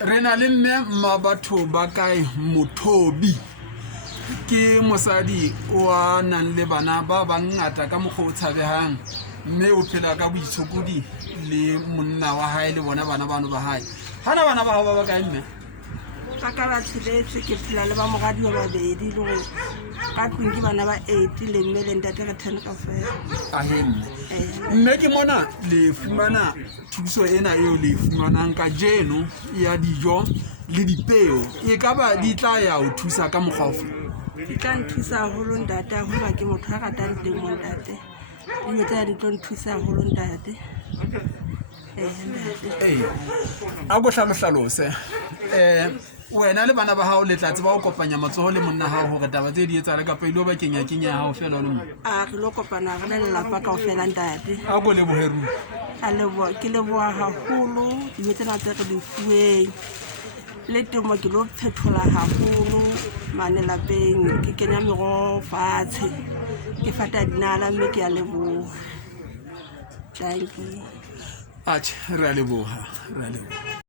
re na le mme Mmabatho ba kae Mothobi ke mosadi wa nang le bana ba bangata ka mokgwa o tshabehang mme o phela ka boitshokodi le monna wa hae le bona bana bano ba hae hana bana ba hao ba kae mme ka ba tshiletse ke phela le ba mogadi wa babedi le go ka tlung ke bana ba 8 le mme le ntate ka 10 ka fela a mme ke mona le fumana thuso ena eo le fumanang ka jeno ya dijo le dipeo e ka ba di tla ya o thusa ka mokgwa ofe di tla nthusa haholo ntate a hoba ke motho a ratang temo ntate dilo tsa di tlo nthusa haholo ntate a go hlalose wena le bana ba hao le tla tseba o kopanya matsoho le monna hao hore taba tse di etsale kapa ile ba kenya hao fela le mo a re lo kopana re le lelapa ka ofela ntate a go le boheru a lebo ke leboa haholo dilo tsena tse re di fuweng le temo ke lo phethola haholo mane lapeng ke kenya merogo fatshe ke fata dinala mme ke a leboha thank you re a leboha